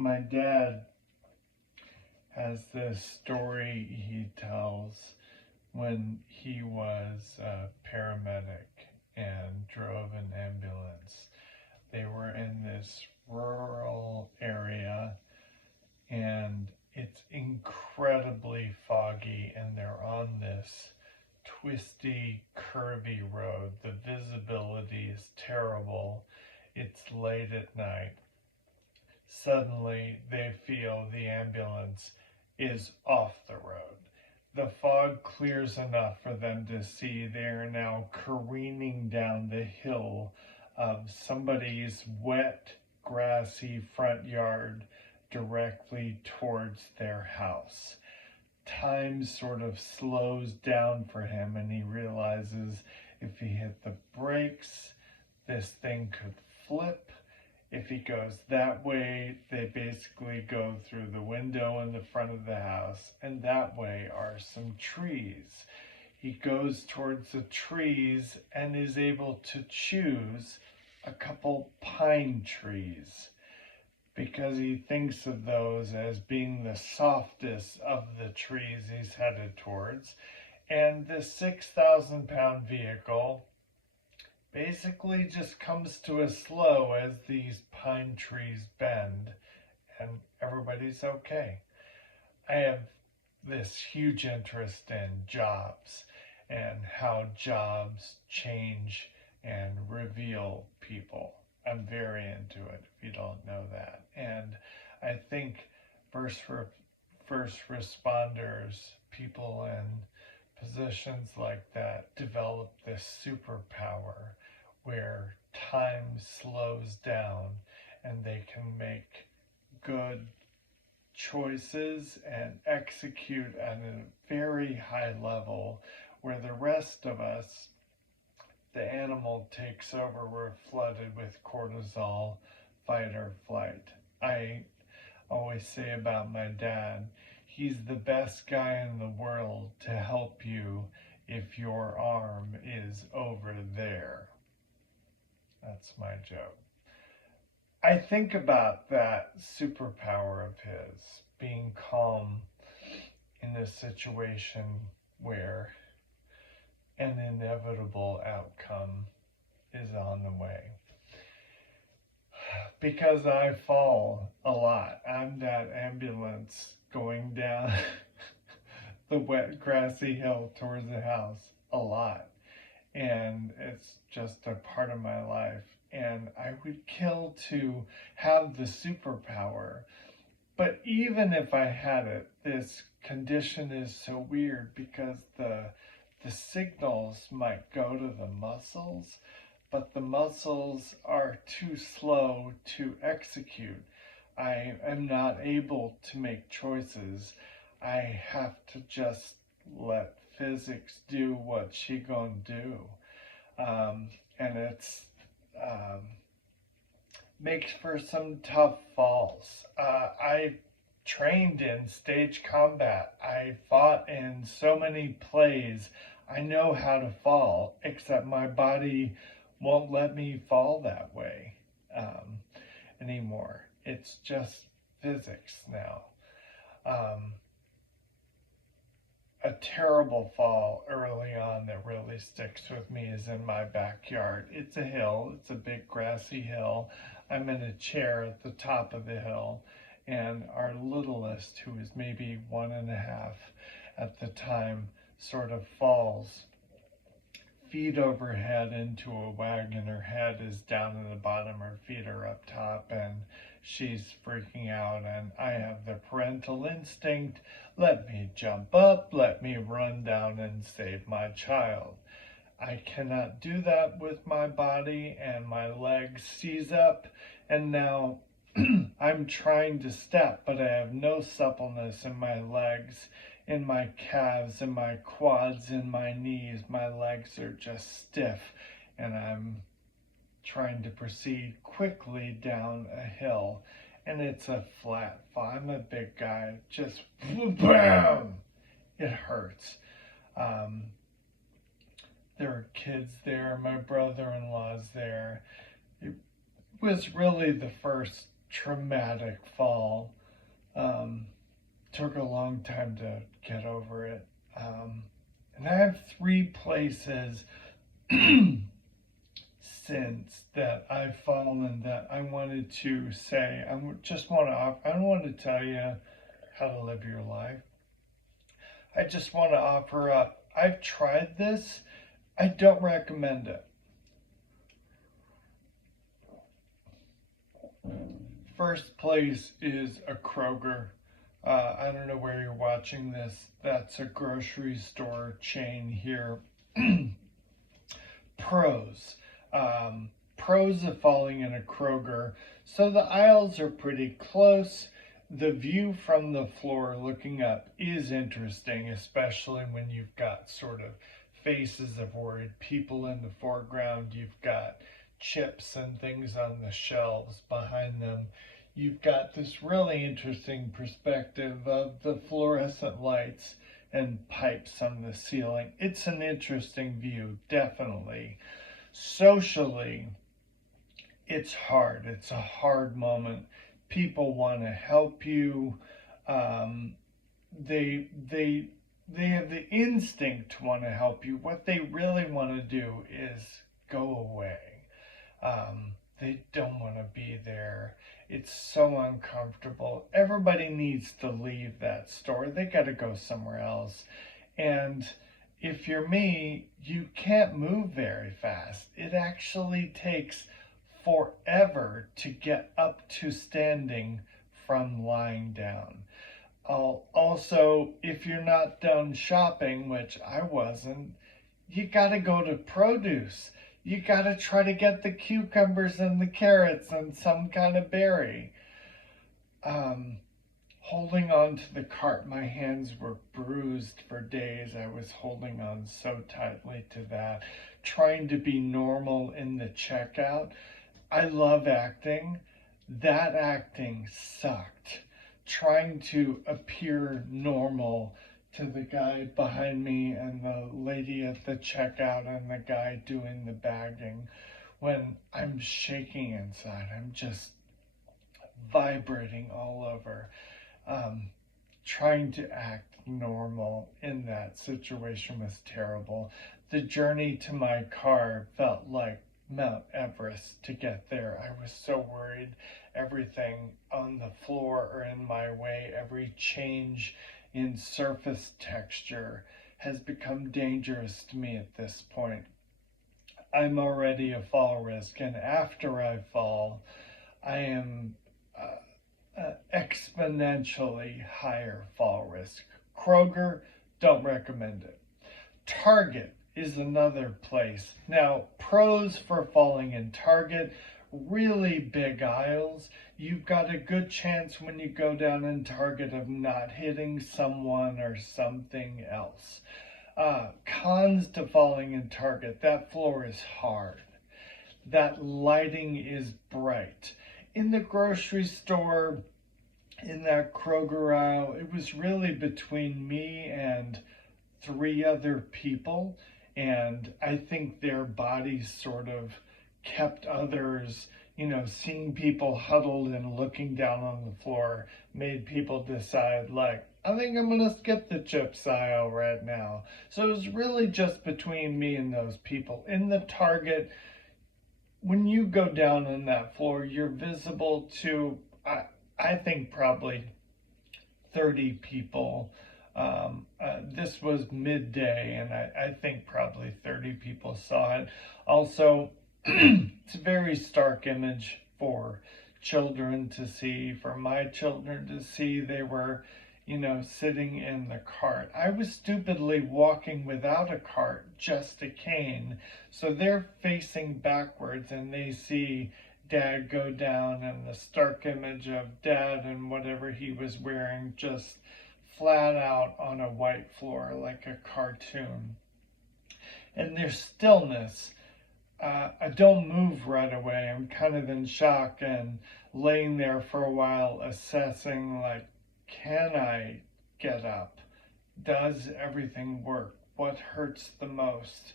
My dad has this story he tells when he was a paramedic and drove an ambulance. They were in this rural area and it's incredibly foggy and they're on this twisty, curvy road. The visibility is terrible. It's late at night. Suddenly, they feel the ambulance is off the road. The fog clears enough for them to see they are now careening down the hill of somebody's wet, grassy front yard directly towards their house. Time sort of slows down for him and he realizes if he hit the brakes, this thing could flip. If he goes that way, they basically go through the window in the front of the house, and that way are some trees. He goes towards the trees and is able to choose a couple pine trees because he thinks of those as being the softest of the trees he's headed towards. And the 6,000-pound vehicle basically just comes to a slow as these pine trees bend and everybody's okay. I have this huge interest in jobs and how jobs change and reveal people. I'm very into it if you don't know that. And I think first responders, people in positions like that develop this superpower where time slows down and they can make good choices and execute at a very high level where the rest of us, the animal takes over. We're flooded with cortisol, fight or flight. I always say about my dad, he's the best guy in the world to help you if your arm is over there. That's my joke. I think about that superpower of his, being calm in a situation where an inevitable outcome is on the way. Because I fall a lot. I'm that ambulance going down the wet, grassy hill towards the house a lot. And it's just a part of my life. And I would kill to have the superpower. But even if I had it, this condition is so weird because the signals might go to the muscles, but the muscles are too slow to execute. I am not able to make choices. I have to just let physics do what she gonna do. And it's makes for some tough falls. I trained in stage combat. I fought in so many plays. I know how to fall, except my body won't let me fall that way anymore. It's just physics now. A terrible fall early on that really sticks with me is in my backyard. It's a hill. It's a big grassy hill. I'm in a chair at the top of the hill, and our littlest, who is maybe 1.5 at the time, sort of falls feet overhead into a wagon. Her head is down at the bottom, her feet are up top, and she's freaking out. And I have the parental instinct, let me jump up, let me run down and save my child. I cannot do that with my body, and my leg seize up, and now I'm trying to step, but I have no suppleness in my legs, in my calves, in my quads, in my knees. My legs are just stiff, and I'm trying to proceed quickly down a hill, and it's a flat fall. I'm a big guy, just bam! It hurts. There are kids there, my brother-in-law's there. It was really the first traumatic fall. Took a long time to get over it. And I have three places since that I've fallen that I wanted to say. I don't want to tell you how to live your life. I just want to offer up. I've tried this. I don't recommend it. First place is a Kroger. I don't know where you're watching this. That's a grocery store chain here. Pros. Pros of falling in a Kroger. So the aisles are pretty close. The view from the floor looking up is interesting, especially when you've got sort of faces of worried people in the foreground. You've got chips and things on the shelves behind them. You've got this really interesting perspective of the fluorescent lights and pipes on the ceiling. It's an interesting view, definitely. Socially, it's hard. It's a hard moment. People want to help you. They have the instinct to want to help you. What they really want to do is go away. They don't want to be there. It's so uncomfortable. Everybody needs to leave that store. They got to go somewhere else. And if you're me, you can't move very fast. It actually takes forever to get up to standing from lying down. Also, if you're not done shopping, which I wasn't, you got to go to produce. You got to try to get the cucumbers and the carrots and some kind of berry. Holding on to the cart, my hands were bruised for days. I was holding on so tightly to that, trying to be normal in the checkout. I love acting. That acting sucked. Trying to appear normal to the guy behind me and the lady at the checkout and the guy doing the bagging, when I'm shaking inside. I'm just vibrating all over. Trying to act normal in that situation was terrible. The journey to my car felt like Mount Everest to get there. I was so worried. Everything on the floor or in my way, every change in surface texture has become dangerous to me at this point. I'm already a fall risk, and after I fall, I am exponentially higher fall risk. Kroger, don't recommend it. Target is another place. Now, pros for falling in Target: really big aisles. You've got a good chance when you go down in Target of not hitting someone or something else. Cons to falling in Target: that floor is hard. That lighting is bright. In the grocery store, in that Kroger aisle, it was really between me and three other people, and I think their bodies sort of kept others, seeing people huddled and looking down on the floor made people decide, like, I think I'm going to skip the chips aisle right now. So it was really just between me and those people. In the Target, when you go down on that floor, you're visible to, I think, probably 30 people. This was midday, and I think probably 30 people saw it. Also, it's a very stark image for children to see, for my children to see. They were, sitting in the cart. I was stupidly walking without a cart, just a cane. So they're facing backwards and they see Dad go down, and the stark image of Dad and whatever he was wearing just flat out on a white floor like a cartoon. And their stillness, I don't move right away. I'm kind of in shock and laying there for a while assessing, like, can I get up? Does everything work? What hurts the most?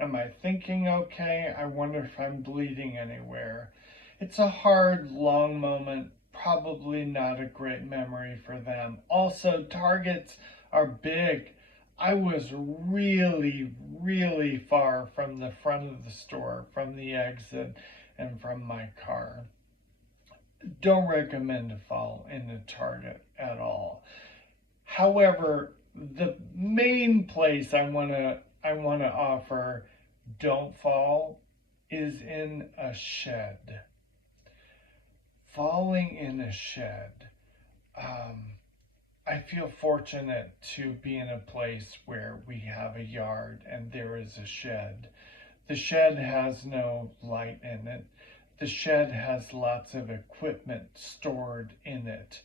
Am I thinking okay? I wonder if I'm bleeding anywhere. It's a hard, long moment probably not a great memory for them. Also, targets are big. I was really, really far from the front of the store, from the exit, and from my car. Don't recommend to fall in a Target at all. However, the main place I want to offer don't fall is in a shed. Falling in a shed. Um, I feel fortunate to be in a place where we have a yard and there is a shed. The shed has no light in it. The shed has lots of equipment stored in it.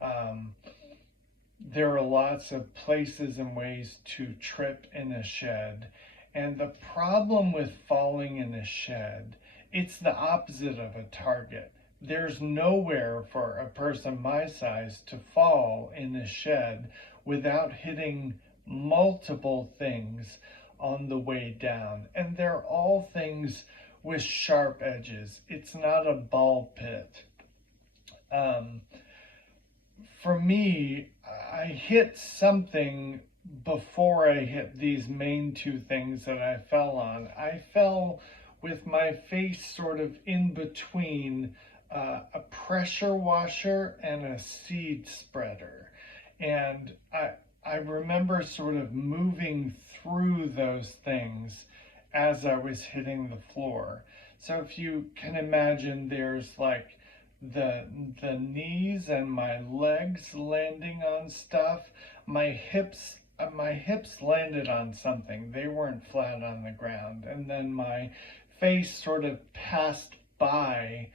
Um, there are lots of places and ways to trip in a shed. And the problem with falling in a shed, it's the opposite of a target. There's nowhere for a person my size to fall in a shed without hitting multiple things on the way down. And they're all things with sharp edges. It's not a ball pit. Um, for me, I hit something before I hit these main two things that I fell on. I fell with my face sort of in between a pressure washer and a seed spreader. And I remember sort of moving through those things as I was hitting the floor. So if you can imagine, there's like the knees and my legs landing on stuff. My hips landed on something. They weren't flat on the ground. And then my face sort of passed by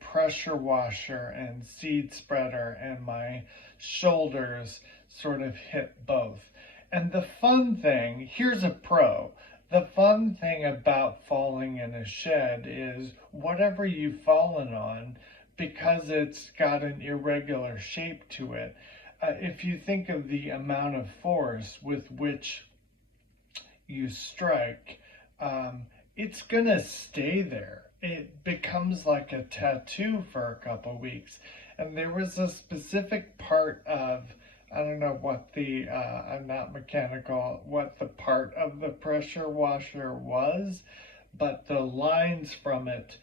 pressure washer and seed spreader, and my shoulders sort of hit both. And the fun thing, here's a pro. The fun thing about falling in a shed is whatever you've fallen on, because it's got an irregular shape to it, if you think of the amount of force with which you strike, it's gonna stay there. It becomes like a tattoo for a couple weeks. And there was a specific part of, I don't know what I'm not mechanical, what the part of the pressure washer was, but the lines from it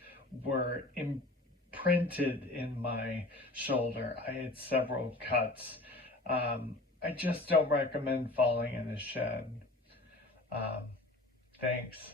were imprinted in my shoulder. I had several cuts. I just don't recommend falling in a shed. Um, Thanks.